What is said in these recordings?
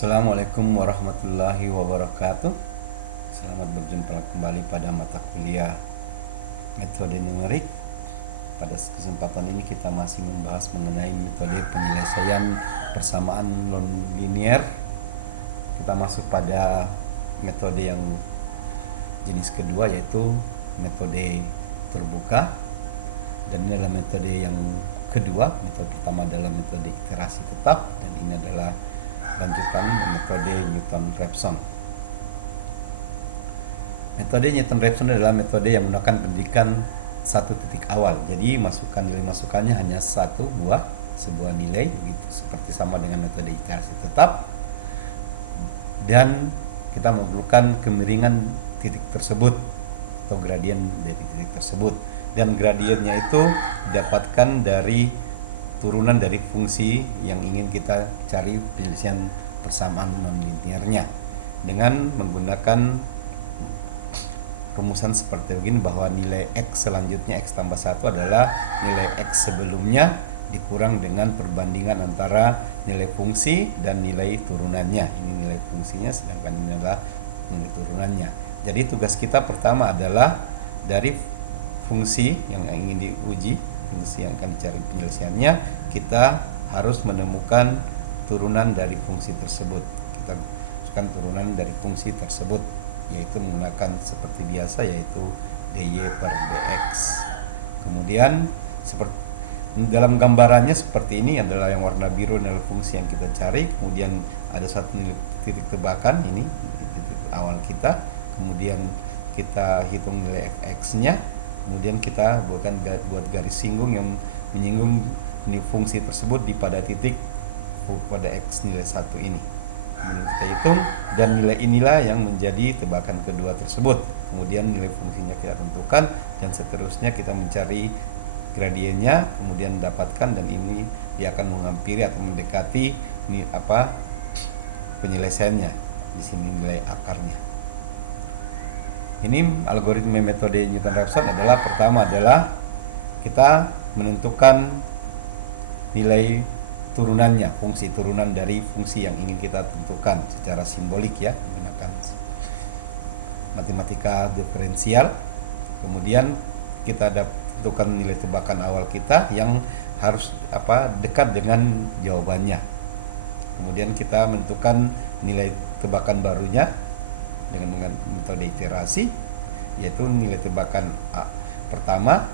Assalamualaikum warahmatullahi wabarakatuh. Selamat berjumpa kembali pada mata kuliah metode numerik. Pada kesempatan ini kita masih membahas mengenai metode penyelesaian persamaan non-linear. Kita masuk pada metode yang jenis kedua, yaitu metode terbuka. Dan ini adalah metode yang kedua. Metode pertama adalah metode iterasi tetap, dan ini adalah lanjutan metode Newton-Raphson. Metode Newton-Raphson adalah metode yang menggunakan pendidikan satu titik awal. Jadi nilai masukannya hanya satu buah sebuah nilai, begitu seperti sama dengan metode iterasi tetap. Dan kita memerlukan kemiringan titik tersebut atau gradien dari titik tersebut. Dan gradiennya itu didapatkan dari turunan dari fungsi yang ingin kita cari penyelesaian persamaan non-linearnya dengan menggunakan rumusan seperti begini, bahwa nilai X selanjutnya X tambah 1 adalah nilai X sebelumnya dikurang dengan perbandingan antara nilai fungsi dan nilai turunannya. Ini nilai fungsinya, sedangkan ini adalah nilai turunannya. Jadi tugas kita pertama adalah dari fungsi yang ingin diuji, fungsi yang akan dicari penyelesaiannya, kita harus menemukan turunan dari fungsi tersebut. Kita masukkan turunan dari fungsi tersebut, yaitu menggunakan seperti biasa, yaitu dy per dx. Kemudian seperti dalam gambarannya seperti ini, adalah yang warna biru adalah fungsi yang kita cari. Kemudian ada satu titik tebakan, ini titik awal kita. Kemudian kita hitung nilai fx-nya. Kemudian kita buat garis singgung yang menyinggung fungsi tersebut di pada titik pada x nilai 1 ini. Kemudian kita hitung, dan nilai inilah yang menjadi tebakan kedua tersebut. Kemudian nilai fungsinya kita tentukan, dan seterusnya kita mencari gradiennya, kemudian dapatkan, dan ini dia akan menghampiri atau mendekati penyelesaiannya. Di sini nilai akarnya. Ini algoritma metode Newton-Raphson adalah, pertama adalah kita menentukan nilai turunannya, fungsi turunan dari fungsi yang ingin kita tentukan secara simbolik, ya, menggunakan matematika diferensial. Kemudian kita tentukan nilai tebakan awal kita yang harus dekat dengan jawabannya. Kemudian kita menentukan nilai tebakan barunya dengan metode iterasi, yaitu nilai tebakan pertama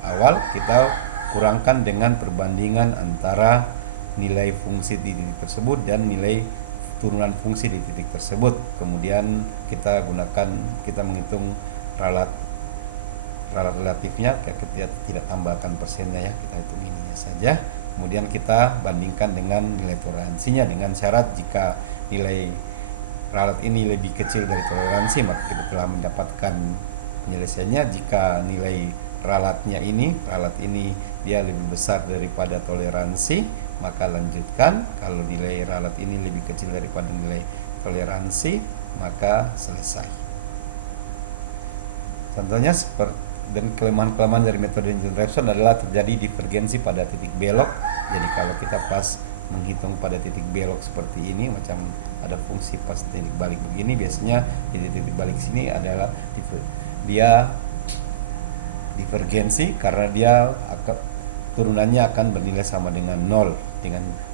awal kita kurangkan dengan perbandingan antara nilai fungsi di titik tersebut dan nilai turunan fungsi di titik tersebut. Kemudian kita menghitung ralat relatifnya, kita tidak tambahkan persennya, ya, kita hitung ininya saja. Kemudian kita bandingkan dengan nilai toleransinya, dengan syarat jika nilai ralat ini lebih kecil dari toleransi, maka kita telah mendapatkan penyelesaiannya. Jika nilai ralat ini dia lebih besar daripada toleransi, maka lanjutkan. Kalau nilai ralat ini lebih kecil daripada nilai toleransi, maka selesai. Contohnya dan kelemahan-kelemahan dari metode Newton-Raphson adalah terjadi divergensi pada titik belok. Jadi kalau kita pas menghitung pada titik belok seperti ini, macam ada fungsi pas titik balik begini, biasanya di titik balik sini adalah dia divergensi karena dia turunannya akan bernilai sama dengan 0,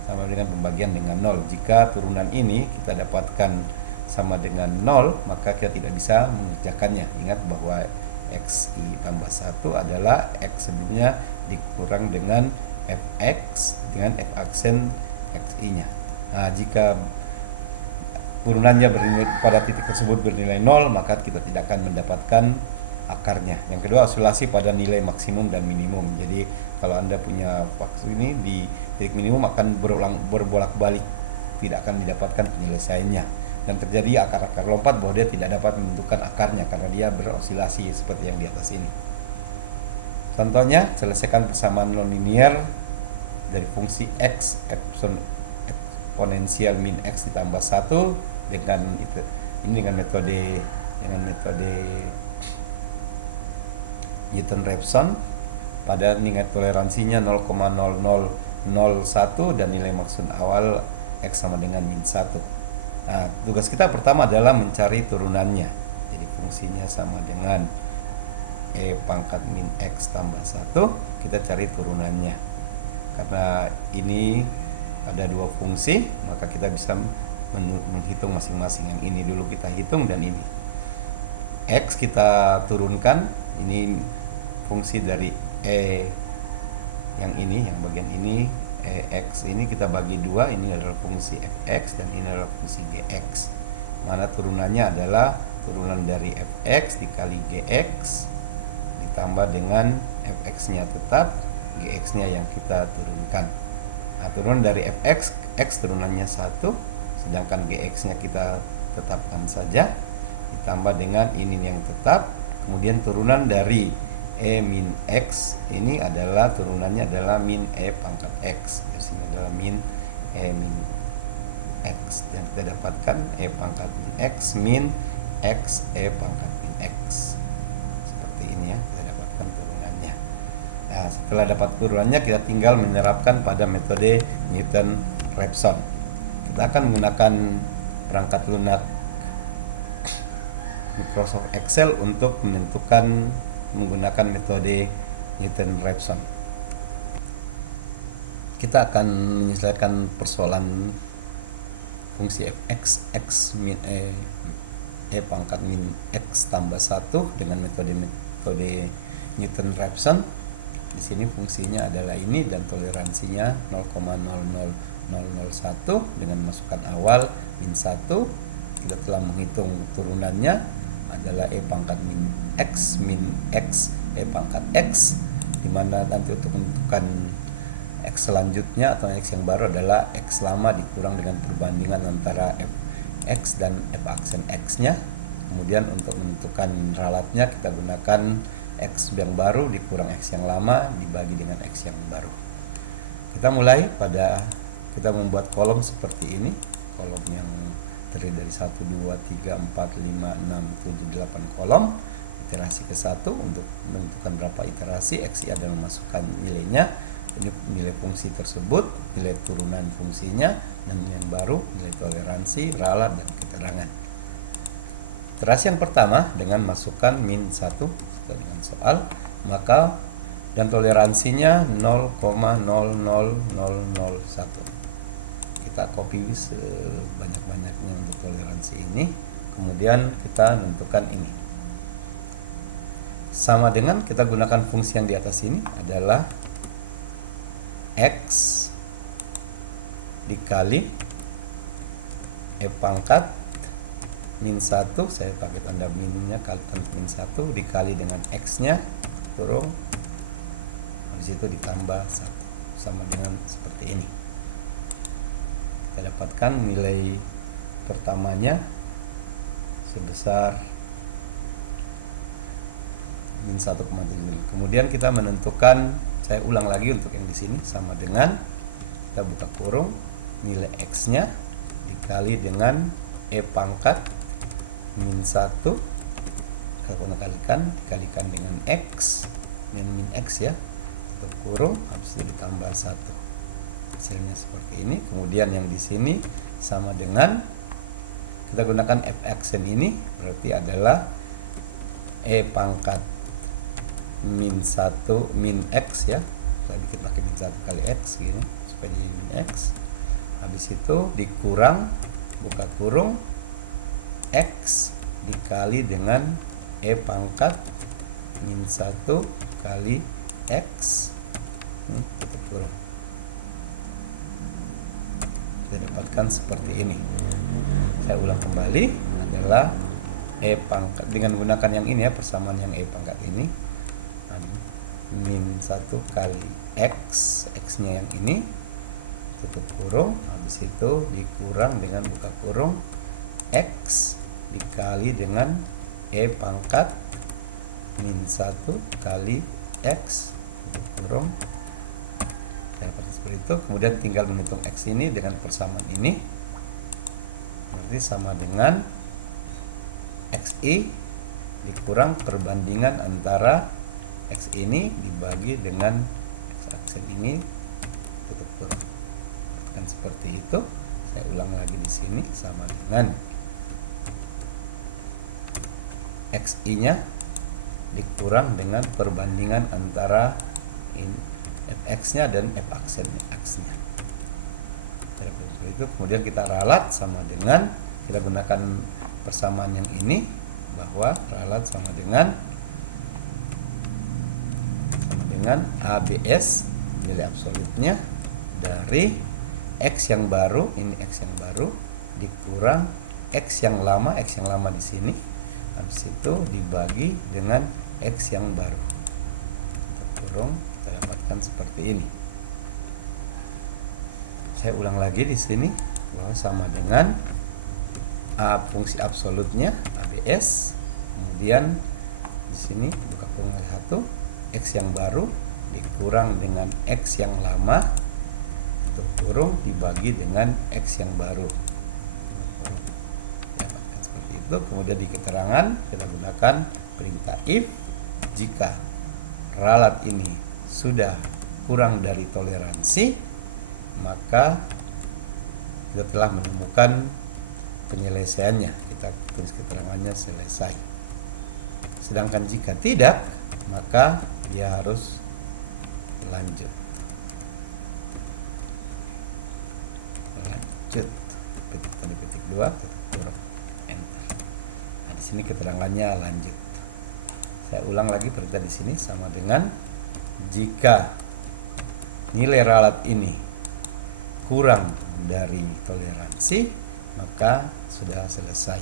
sama dengan pembagian dengan 0. Jika turunan ini kita dapatkan sama dengan 0, maka kita tidak bisa mengerjakannya. Ingat bahwa xi tambah 1 adalah x sebelumnya dikurang dengan fx dengan f aksen xi-nya. Nah, jika turunannya pada titik tersebut bernilai 0, maka kita tidak akan mendapatkan akarnya. Yang kedua, osilasi pada nilai maksimum dan minimum. Jadi kalau Anda punya fungsi ini di titik minimum akan berbolak-balik, tidak akan didapatkan penyelesaiannya. Dan terjadi akar-akar lompat bahwa dia tidak dapat menentukan akarnya karena dia berosilasi seperti yang di atas ini. Contohnya, selesaikan persamaan nonlinear dari fungsi x eksponensial min x ditambah 1 dengan metode Newton-Raphson pada nilai toleransinya 0,0001 dan nilai maksud awal X sama dengan min 1. Nah, tugas kita pertama adalah mencari turunannya. Jadi fungsinya sama dengan E pangkat min X tambah 1, kita cari turunannya. Karena ini ada dua fungsi, maka kita bisa menghitung masing-masing. Yang ini dulu kita hitung dan ini. X kita turunkan, ini fungsi dari E yang ini, yang bagian ini, X ini kita bagi dua, ini adalah fungsi fx dan ini adalah fungsi gx. Mana turunannya adalah turunan dari fx dikali gx ditambah dengan fx-nya tetap, gx-nya yang kita turunkan. Nah, turunan dari fx, x turunannya 1, sedangkan gx-nya kita tetapkan saja, ditambah dengan ini yang tetap, kemudian turunan dari E min X ini adalah turunannya adalah min E pangkat X. Di sini adalah min E min X, dan kita dapatkan E pangkat min X min X E pangkat min X. Seperti ini ya, kita dapatkan turunannya. Nah, setelah dapat turunannya, kita tinggal menerapkan pada metode Newton-Raphson. Kita akan menggunakan perangkat lunak Microsoft Excel untuk menentukan menggunakan metode Newton-Raphson. Kita akan menyelesaikan persoalan fungsi fx x min e pangkat min x tambah 1 dengan metode Newton-Raphson. Di sini fungsinya adalah ini dan toleransinya 0,00001 dengan masukan awal min 1. Kita telah menghitung turunannya adalah E pangkat min X E pangkat X, dimana nanti untuk menentukan X selanjutnya atau X yang baru adalah X lama dikurang dengan perbandingan antara Fx dan F aksen X nya. Kemudian untuk menentukan ralatnya kita gunakan X yang baru dikurang X yang lama dibagi dengan X yang baru. Kita mulai kita membuat kolom seperti ini, kolom yang terdiri dari 1, 2, 3, 4, 5, 6, 7, 8 kolom. Iterasi ke-1 untuk menentukan berapa iterasi, XI adalah memasukkan nilainya. Ini nilai fungsi tersebut, nilai turunan fungsinya, dan yang baru nilai toleransi, ralat, dan keterangan. Iterasi yang pertama dengan masukkan min 1 dengan soal, maka dan toleransinya 0,00001. Kita copy sebanyak-banyaknya untuk toleransi ini, kemudian kita tentukan ini sama dengan kita gunakan fungsi yang di atas ini adalah X dikali E pangkat min 1, saya pakai tanda minnya kali min 1 dikali dengan X nya kurung, habis itu ditambah 1 sama dengan seperti ini. Kita dapatkan nilai pertamanya sebesar min 1,7. Kemudian kita menentukan, saya ulang lagi untuk yang di sini, sama dengan kita buka kurung nilai X-nya dikali dengan E pangkat min 1 dikalikan dengan X min X ya, tutup kurung, habis itu ditambah 1. Hasilnya seperti ini. Kemudian yang di sini sama dengan kita gunakan f aksen ini, berarti adalah E pangkat min 1 min X ya, saya bikin pakai min 1 kali X gini supaya jadi min X. Habis itu dikurang buka kurung X dikali dengan E pangkat min 1 kali X tutup kurung. Kita dapatkan seperti ini. Saya ulang kembali, adalah E pangkat dengan menggunakan yang ini ya, persamaan yang E pangkat ini, min 1 kali X, X-nya yang ini, tutup kurung, habis itu dikurang dengan buka kurung X dikali dengan E pangkat min 1 kali X, tutup kurung. Seperti itu. Kemudian tinggal menghitung X ini dengan persamaan ini, berarti sama dengan XI dikurang perbandingan antara X ini dibagi dengan X aksen ini, tutup kurung. Kan seperti itu. Saya ulang lagi di sini sama dengan XI-nya dikurang dengan perbandingan antara fx-nya dan f-nya. Itu kemudian kita ralat sama dengan, kita gunakan persamaan yang ini, bahwa ralat sama dengan ABS nilai absolutnya dari X yang baru, ini X yang baru dikurang X yang lama di sini, habis itu dibagi dengan X yang baru, kita kurung, kita dapatkan seperti ini. Saya ulang lagi di sini bahwa sama dengan A fungsi absolutnya ABS, kemudian di sini buka kurung satu, X yang baru dikurang dengan X yang lama, tutup kurung, dibagi dengan X yang baru. Seperti itu. Kemudian di keterangan kita gunakan perintah if jika ralat ini sudah kurang dari toleransi, maka kita telah menemukan penyelesaiannya. Kita tulis keterangannya selesai. Sedangkan jika tidak, maka dia harus lanjut. Petik 2, tutup enter. Nah, di sini keterangannya lanjut. Saya ulang lagi perintah di sini sama dengan jika nilai ralat ini kurang dari toleransi, maka sudah selesai.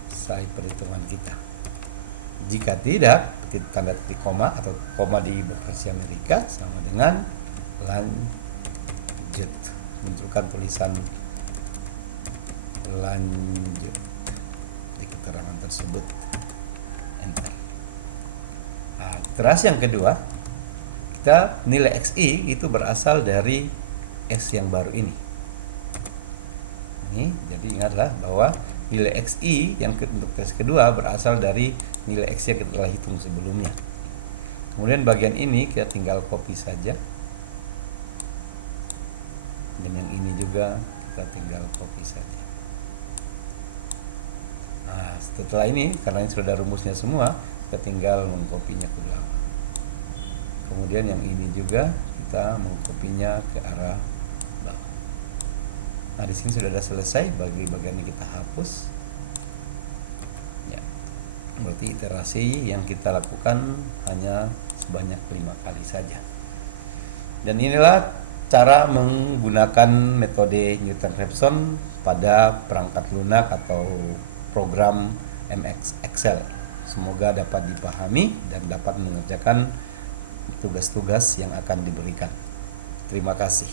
Selesai perhitungan kita. Jika tidak, tanda titik koma atau koma di versi Amerika sama dengan lanjut, munculkan tulisan lanjut di keterangan tersebut, enter. Nah, terus yang kedua, kita nilai XI itu berasal dari X yang baru ini. Jadi ingatlah bahwa nilai XI yang untuk tes kedua berasal dari nilai X yang kita telah hitung sebelumnya. Kemudian bagian ini kita tinggal copy saja, dan yang ini juga kita tinggal copy saja. Nah, setelah ini karena ini sudah rumusnya semua, kita tinggal mengkopinya ke belakang. Kemudian yang ini juga kita mengkopinya ke arah belakang. Nah, di sini sudah ada selesai, bagi bagian ini kita hapus. Ya, berarti iterasi yang kita lakukan hanya sebanyak 5 kali saja. Dan inilah cara menggunakan metode Newton-Raphson pada perangkat lunak atau program MS Excel. Semoga dapat dipahami dan dapat mengerjakan tugas-tugas yang akan diberikan. Terima kasih.